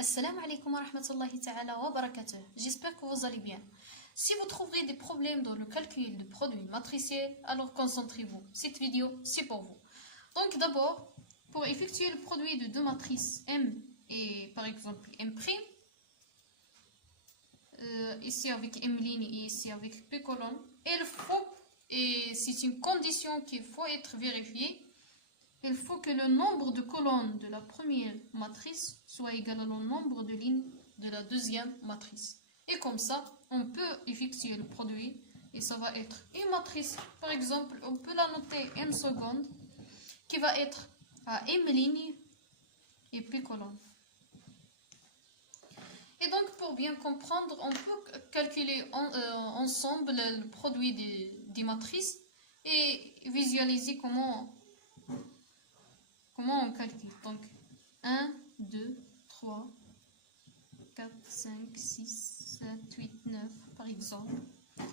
Assalamu alaikum wa rahmatullahi ta'ala wa barakatuh. J'espère que vous allez bien. Si vous trouverez des problèmes dans le calcul de produits matriciels, alors concentrez-vous. Cette vidéo, c'est pour vous. Donc d'abord, pour effectuer le produit de deux matrices M et par exemple M', ici avec M' et ici avec P colonne, il faut, et c'est une condition qu'il faut être vérifiée, il faut que le nombre de colonnes de la première matrice soit égal au nombre de lignes de la deuxième matrice. Et comme ça, on peut effectuer le produit et ça va être une matrice. Par exemple, on peut la noter M seconde qui va être à M ligne et P colonne. Et donc, pour bien comprendre, on peut calculer ensemble le produit des matrices et visualiser comment on calcule. Donc, 1, 2, 3, 4, 5, 6, 7, 8, 9, par exemple.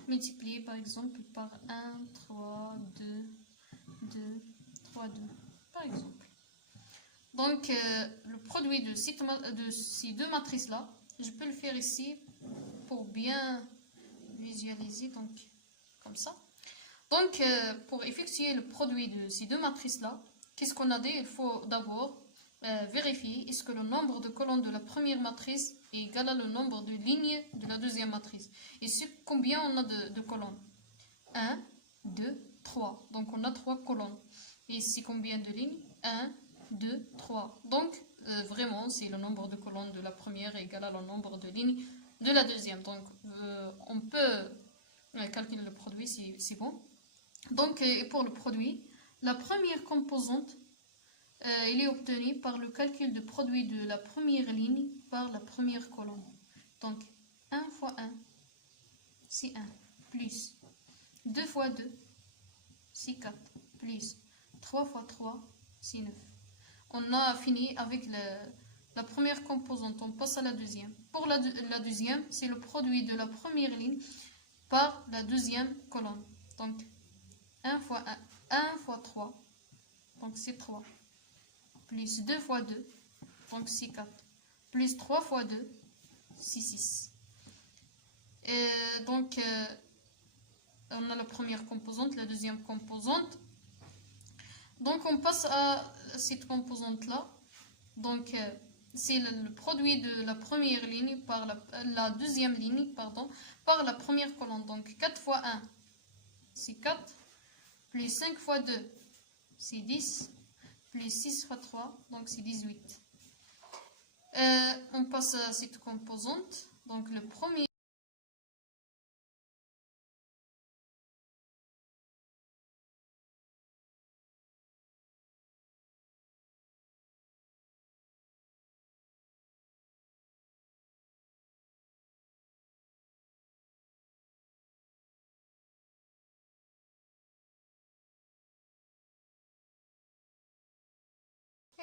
Multiplié, par exemple, par 1, 3, 2, 2, 3, 2, par exemple. Donc, le produit de ces deux matrices-là, je peux le faire ici pour bien visualiser, donc, comme ça. Donc, pour effectuer le produit de ces deux matrices-là, qu'est-ce qu'on a dit? Il faut d'abord vérifier est-ce que le nombre de colonnes de la première matrice est égal à le nombre de lignes de la deuxième matrice. Et c'est combien on a de colonnes? 1, 2, 3. Donc, on a 3 colonnes. Et ici, combien de lignes? 1, 2, 3. Donc, vraiment, c'est le nombre de colonnes de la première égal à le nombre de lignes de la deuxième. Donc, on peut calculer le produit, c'est bon. Donc, pour le produit, la première composante, il est obtenu par le calcul du produit de la première ligne par la première colonne. Donc, 1 fois 1, c'est 1, plus 2 fois 2, c'est 4, plus 3 fois 3, c'est 9. On a fini avec la première composante, on passe à la deuxième. Pour la deuxième, c'est le produit de la première ligne par la deuxième colonne. Donc, 1 fois 3, donc c'est 3. Plus 2 fois 2, donc c'est 4. Plus 3 fois 2, c'est 6. Donc, on a la première composante, la deuxième composante. Donc, on passe à cette composante-là. Donc, c'est le produit de la première ligne par la deuxième ligne, pardon, par la première colonne. Donc, 4 fois 1, c'est 4. Plus 5 fois 2, c'est 10. Plus 6 fois 3, donc c'est 18. On passe à cette composante. Donc, le premier.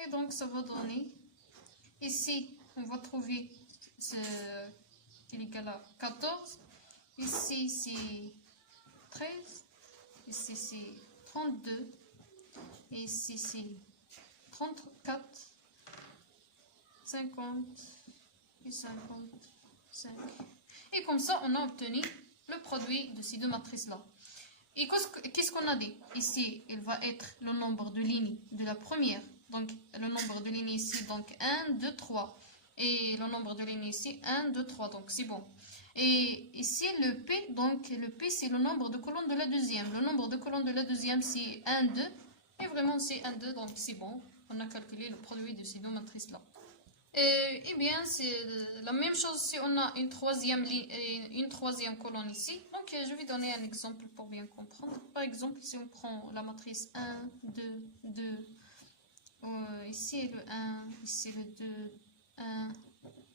Et donc, ça va donner. Ici, on va trouver qu'il est égal à 14. Ici, c'est 13. Ici, c'est 32. Et ici, c'est 34. 50. Et 55. Et comme ça, on a obtenu le produit de ces deux matrices-là. Et qu'est-ce qu'on a dit? Ici, il va être le nombre de lignes de la première. Donc, le nombre de lignes ici, donc 1, 2, 3. Et le nombre de lignes ici, 1, 2, 3. Donc, c'est bon. Et ici, le P, donc le P, c'est le nombre de colonnes de la deuxième. Le nombre de colonnes de la deuxième, c'est 1, 2. Et vraiment, c'est 1, 2. Donc, c'est bon. On a calculé le produit de ces deux matrices-là. Eh bien, c'est la même chose si on a une troisième colonne ici. Donc, je vais donner un exemple pour bien comprendre. Par exemple, si on prend la matrice 1, 2, 2, ici le 1, ici le 2, 1.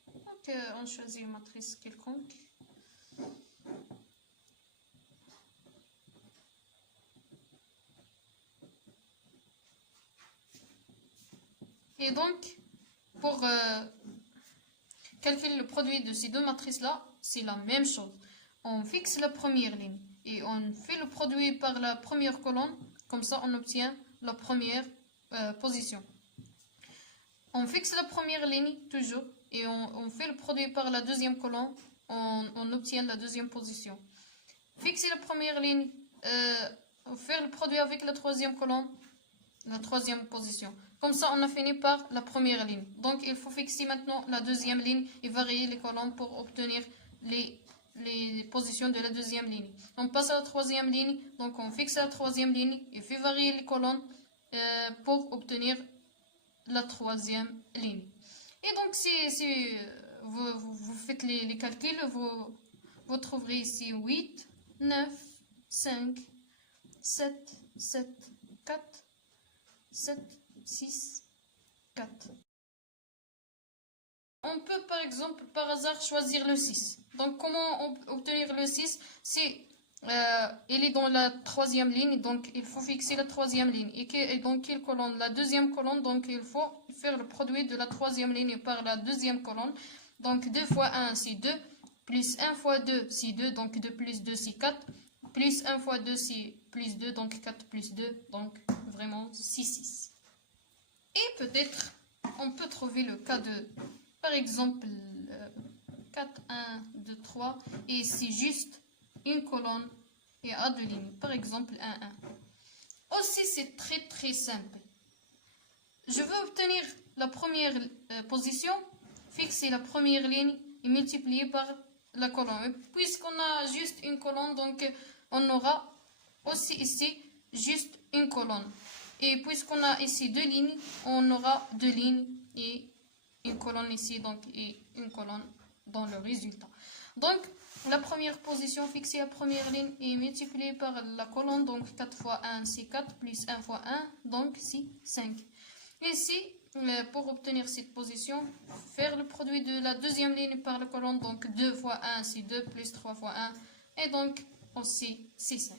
Donc, on choisit une matrice quelconque. Et donc, pour calculer le produit de ces deux matrices-là, c'est la même chose. On fixe la première ligne et on fait le produit par la première colonne. Comme ça, on obtient la première position. On fixe la première ligne toujours et on fait le produit par la deuxième colonne, on obtient la deuxième position. Fixer la première ligne, faire le produit avec la troisième colonne, la troisième position. Comme ça, on a fini par la première ligne. Donc, il faut fixer maintenant la deuxième ligne et varier les colonnes pour obtenir les positions de la deuxième ligne. On passe à la troisième ligne, donc on fixe la troisième ligne et fait varier les colonnes pour obtenir la troisième ligne. Et donc, si vous faites les calculs, vous trouverez ici 8, 9, 5, 7, 7, 4, 7, 6, 4. On peut par exemple par hasard choisir le 6. Donc comment obtenir le 6? Si il est dans la troisième ligne, donc il faut fixer la troisième ligne. Et dans quelle colonne? La deuxième colonne, donc il faut faire le produit de la troisième ligne par la deuxième colonne. Donc 2 fois 1 c'est 2, plus 1 fois 2 c'est 2, donc 2 plus 2 c'est 4, plus 1 fois 2 c'est plus 2, donc 4 plus 2, donc vraiment c'est 6. Et peut-être on peut trouver le cas de, par exemple, 4, 1, 2, 3, et c'est juste une colonne et à 2 lignes, par exemple 1, 1. Aussi, c'est très simple. Je veux obtenir la première position, fixer la première ligne et multiplier par la colonne. Puisqu'on a juste une colonne, donc on aura aussi ici juste une colonne. Et puisqu'on a ici 2 lignes, on aura 2 lignes et une colonne ici, donc et une colonne dans le résultat. Donc, la première position, fixer la première ligne et multiplier par la colonne, donc 4 fois 1 c'est 4, plus 1 fois 1, donc c'est 5. Ici, pour obtenir cette position, faire le produit de la deuxième ligne par la colonne, donc 2 fois 1 c'est 2, plus 3 fois 1, et donc aussi c'est 5.